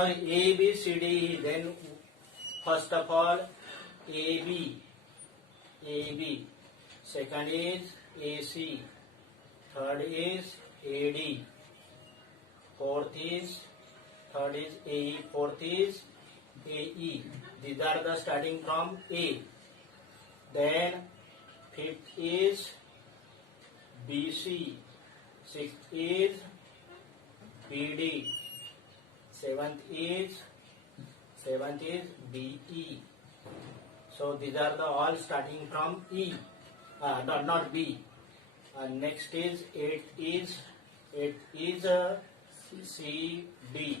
now A, B, C, D, E. Then first of all A, B. Second is AC. Third is AD. Third is AE. Fourth is AE. These are the starting from A. Then fifth is BC. Sixth is BD. Seventh is BE. So these are the all starting from E, not B. Next is eighth is CD.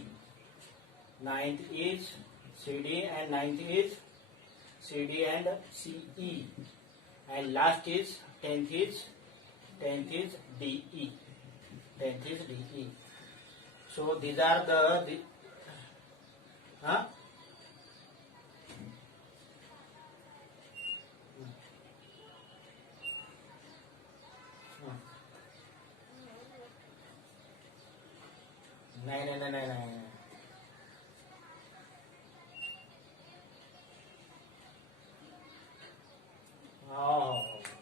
Ninth is CD and ninth is CD and CE. And last is tenth is DE. So these are the नहीं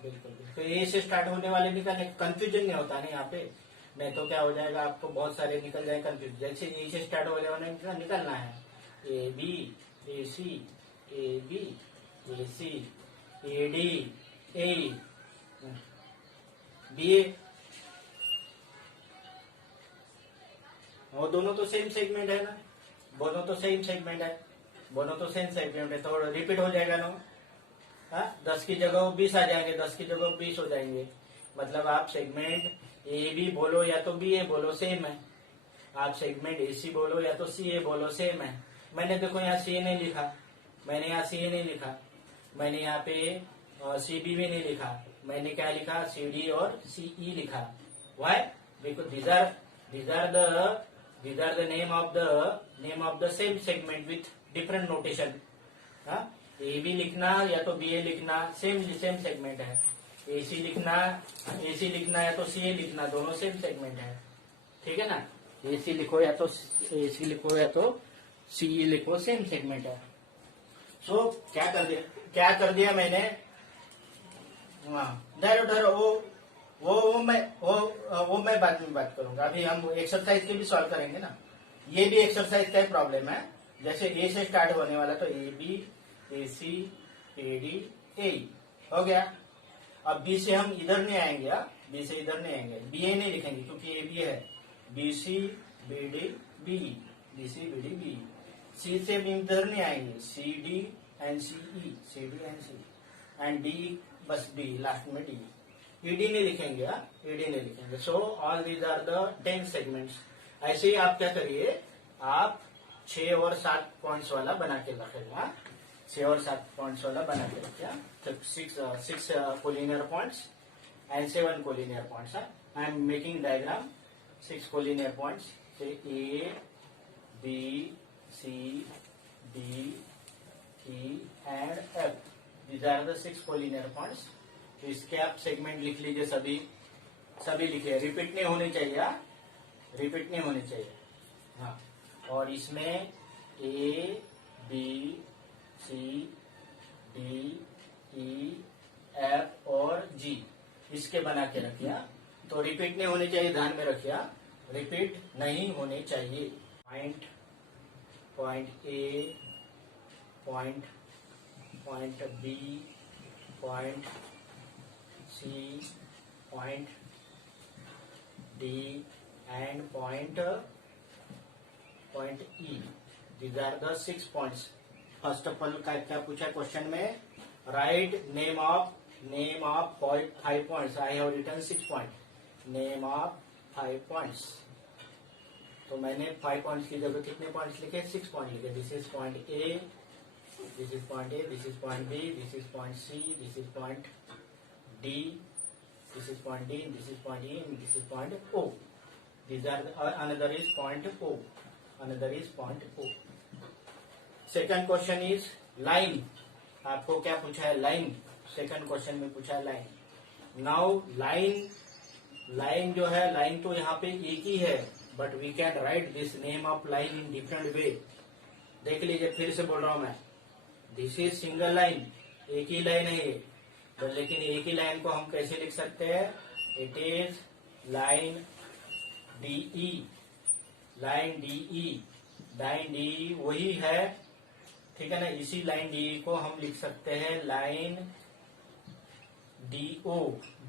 बिल्कुल। तो ए से start होने वाले निकलने, confusion नहीं होता ना यहाँ पे, नहीं तो क्या हो जाएगा आपको बहुत सारे निकल जाए कंफ्यूज। जैसे ए से स्टार्ट होने वाले निकलना है A B A C A D A B A, वो दोनों तो सेम सेगमेंट है ना, दोनों तो सेम सेगमेंट है, तो रिपीट हो जाएगा ना। 10 की जगह 20 आ जाएंगे, 10 की जगह 20 हो जाएंगे। मतलब आप सेगमेंट ए बी बोलो या तो बी ए बोलो सेम है, आप सेगमेंट ए सी बोलो या तो सी ए बोलो सेम है। मैंने देखो यहाँ सी ए नहीं लिखा, मैंने यहाँ पे सी बी भी नहीं लिखा, मैंने क्या लिखा सी डी और सी ई लिखा। Why? Because these are the name of the same segment with different notation। A B लिखना या तो बी ए लिखना सेम सेगमेंट है, ए सी लिखना या तो सी ए लिखना, दोनों सेम सेगमेंट है, ठीक है ना। ए सी लिखो या तो सी ई लिखो, सेम सेगमेंट है। सो क्या कर दिया मैंने, डरो वो मैं बाद में बात करूंगा। अभी हम एक्सरसाइज के भी सॉल्व करेंगे ना, ये भी एक्सरसाइज का ही प्रॉब्लम है। जैसे ए से स्टार्ट होने वाला तो ए B A C A D ए हो गया। अब बी से हम इधर नहीं आएंगे, बी ए नहीं लिखेंगे क्योंकि ए बी है, B C B D B, C से भी इधर नहीं आएंगे, C D and C E, and D बस डी, लास्ट में डी, ईडी नहीं लिखेंगे। So all these are the 10 segments. ऐसे ही आप क्या करिए, आप 6 और 7 पॉइंट्स वाला बना के रखेगा, 6 और 7 पॉइंट्स वाला बना के रखिए। तो 6 collinear points and 7 collinear points. I am making diagram 6 collinear points, A B C D E and F. These are the 6 collinear points. तो इसके आप सेगमेंट लिख लीजिए, सभी लिखिए, रिपीट नहीं होनी चाहिए। हाँ, और इसमें A B C D E F और जी इसके बना के रखिए। तो रिपीट नहीं होनी चाहिए, ध्यान में रखिए, रिपीट नहीं होने चाहिए। Point A, point B, point C, point D and point E. These are the 6 points. First of all क्या पूछा क्वेश्चन में, write name of 5 points. I have written 6 point, name of 5 points. तो मैंने 5 points की जगह कितने points लिखे, 6 point लिखे। This is point A, this is point B, this is point C, this is point D, this is point D, this is point E, and this is point O. These are another is point O. Second question is line. आपको क्या पूछा है, line. Second question में पूछा है line. Now line जो है, line तो यहाँ पे एक ही है, but we can write this name of line in different way. देख लीजिए, फिर से बोल रहा हूं मैं. दिस इज सिंगल लाइन, एक ही लाइन है ये. तो लेकिन एक ही लाइन को हम कैसे लिख सकते हैं? It is line DE. Line DE, line DE वही है, ठीक है ना. इसी लाइन डीई को हम लिख सकते हैं लाइन डीओ.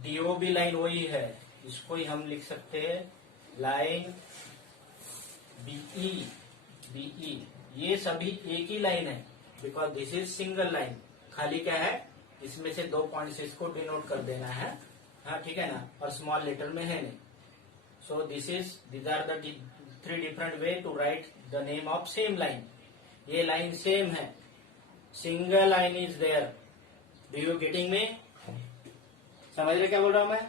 डीओ भी लाइन वही है, इसको ही हम लिख सकते हैं लाइन बीई. बीई ये सभी एक ही लाइन है, because this is single line. खाली क्या है, इसमें से 2 पॉइंट्स इसको डिनोट कर देना है. हाँ, ठीक है ना, और स्मॉल लेटर में है नहीं. सो these are the 3 different way to write the name of same line. ये लाइन सेम है, single line is there. Do you getting me? समझ रहे क्या बोल रहा हूं मैं?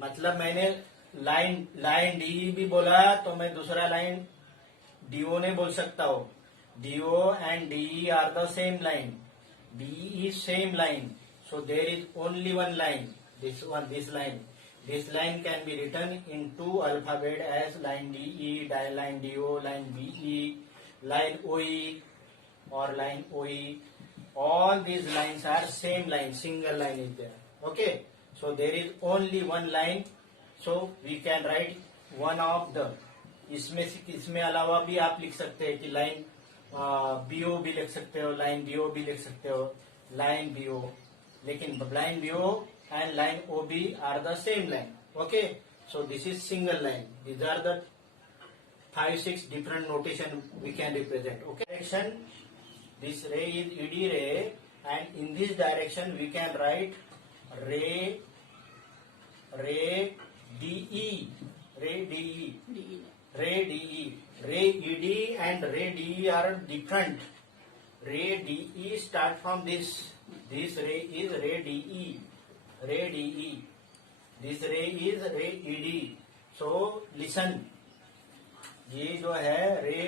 मतलब मैंने लाइन डी भी बोला तो मैं दूसरा लाइन डीओ ने बोल सकता हूं. DO and DE are the same line. DE is same line. So there is only one line. This line. This line can be written in 2 alphabet as line DE, line DO, line BE, line OE, or line OE. All these lines are same line. Single line is there. Okay. So there is only one line. So we can write one of the. इसमें अलावा भी आप लिख सकते हैं कि line BO भी लिख सकते हो, लाइन DO भी लिख सकते हो, लाइन BO. लेकिन line BO and line OB are the same line. Okay, so this is single line. These are the 5-6 different notation we can represent. Okay, direction, this ray is ED ray, and in this direction we can write ray DE, ray DE, ray DE. Ray ED and ray DE are different. Ray DE start from this. This ray is ray DE. ray DE. This ray is ray ED. So listen, ये जो है रे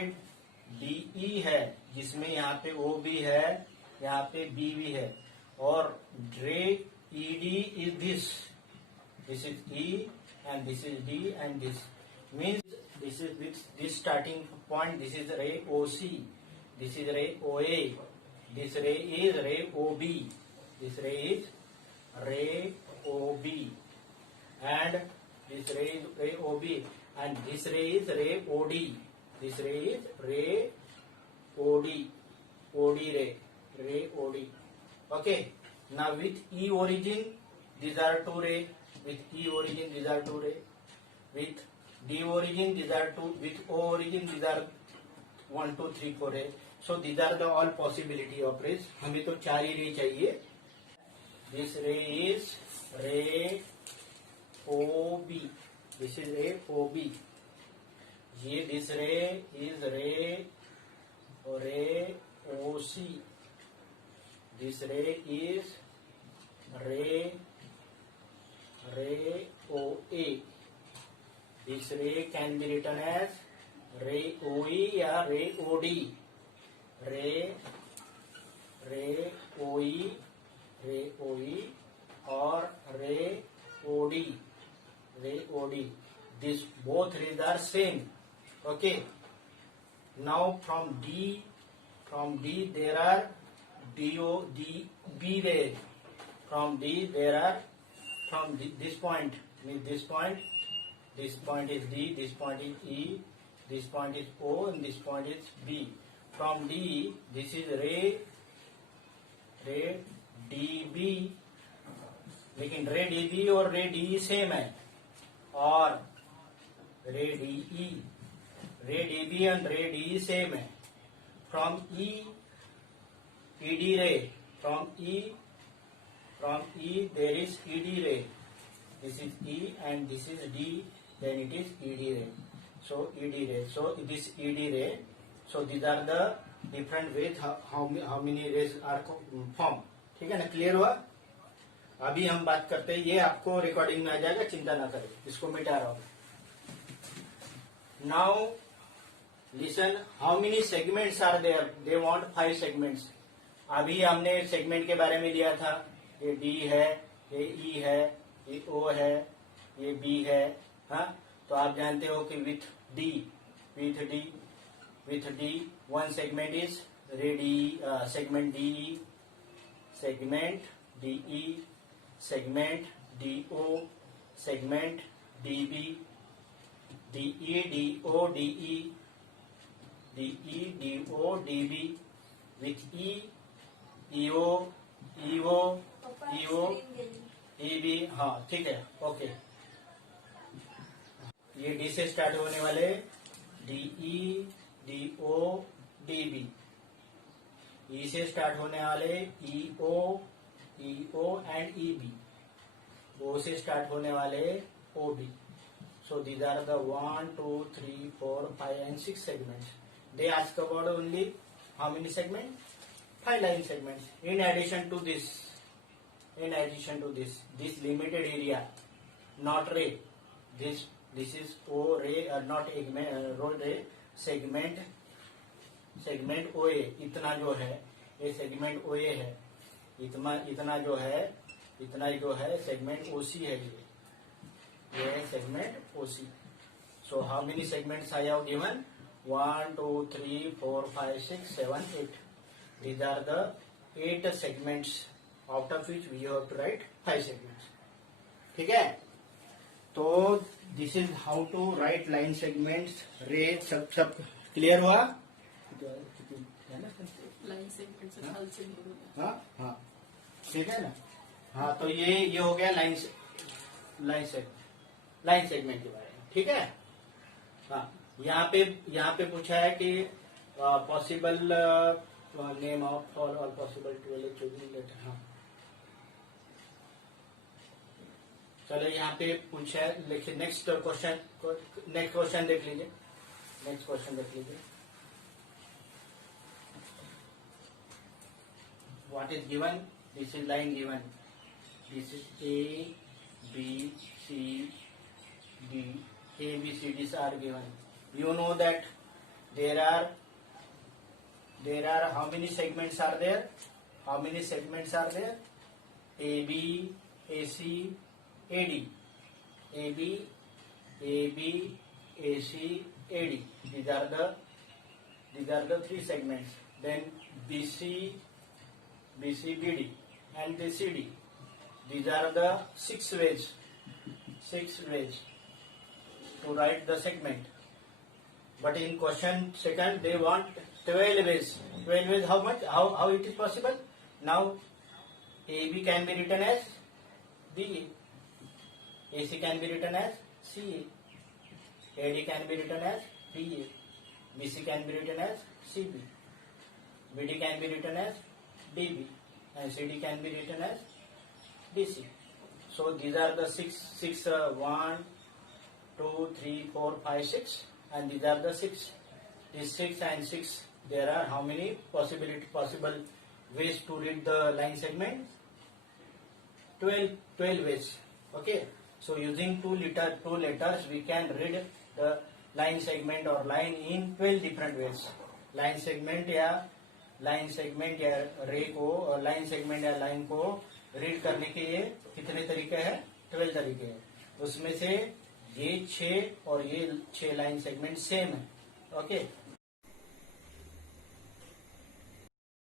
DE है, जिसमें यहाँ पे O भी है, यहाँ पे B भी है, और रे ED is this. This is E and this is D and this means this is this starting point. This is ray OC. This is ray OA. This ray is ray OB. This ray is ray OB, and this ray is ray OB, and this ray is ray OD. This ray is ray OD. OD ray OD. Okay. Now with E origin, these are 2 ray. With E origin, these are 2 ray. With D origin, these are 2. With O origin, these are 1, 2, 3, 4 ray. So these are the all possibility of rays. हमें तो 4 ही ray चाहिए. This ray is ray OB. This is ray OB. ये this ray is ray OC. This ray is ray OA. This ray can be written as ray OE या ray OD. ray OE, ray OE, or ray OD. Ray OD. These both rays are same. Okay. Now from D there are B ray. From D there are, from this point, means this point is D, this point is E, this point is O, and this point is B. From D, this is ray DB, लेकिन रे DB और रे DE same है, और रे DB and रे DE same है. From ED ray, from E there is ED ray. This is E and this is D, then it is ED ray. So ED ray. So this ED ray. So these are the different ways how many rays are formed. ठीक है ना, clear हुआ? अभी हम बात करते हैं, ये आपको रिकॉर्डिंग में आ जाएगा, चिंता ना करें, इसको मिटा रहा हूं. Now listen, how many segments are there? They want 5 segments. अभी हमने सेगमेंट के बारे में लिया था, ये डी है, ये ई है, ये ओ है, ये बी है, हाँ। तो आप जानते हो कि with D one segment is ready, segment D, segment DE, segment DO, segment DB, DE DO DE, DE DO DB, with E, EO, EO, EO, EB. हाँ ठीक है, ओके। ये डी से स्टार्ट होने वाले डीई, डीओ, डीबी। ई से start होने वाले ईओ, ईओ एंड ईबी। ओ से स्टार्ट होने वाले ओबी। So these are the 1, 2, 3, 4, 5 and 6 segments. They ask about only how many segments? 5 line segments. In addition to this, this limited area, not ray. This is O ray or not row ray, segment OA. इतना जो है ये segment OA है, इतना जो है segment OC है ये है segment OC. So how many segments I have given? 1, 2, 3, 4, 5, 6, 7, 8. These are the 8 segments, out of which we have to write 5 segments. ठीक है? तो this is how to write line segments. रे सब क्लियर हुआ? Line segment से हल से हाँ हाँ ठीक है ना। हाँ तो ये हो गया लाइन सेगमेंट के बारे में। ठीक है। हाँ यहाँ पे पूछा है कि possible name of all possible 12 choosing letter. हाँ चलो यहाँ पे पूछा है, लेकिन नेक्स्ट क्वेश्चन देख लीजिए। What is given? This is line given. This is A, B, C, D. A, B, C, D's are given. You know that there are how many segments are there? AB, AC, AD. AB, AC, AD. These are the 3 segments. Then BC, BD and the CD. These are the 6 ways to write the segment. But in question second they want 12 ways. 12 ways, how much? How it is possible? Now AB can be written as BA, AC can be written as CA, AD can be written as BA, BC can be written as CB, BD can be written as DB, and CD can be written as DC. So these are the 6 1, 2, 3, 4, 5, 6, and these are the 6. These 6 and 6, there are how many possible ways to read the line segment? 12 ways. Okay. So using two letters, we can read the line segment or line in 12 different ways. line segment या रे को और line segment या line को read करने के ये कितने तरीके हैं? 12 तरीके हैं। उसमें से ये 6 और ये 6 लाइन सेगमेंट सेम है। ओके।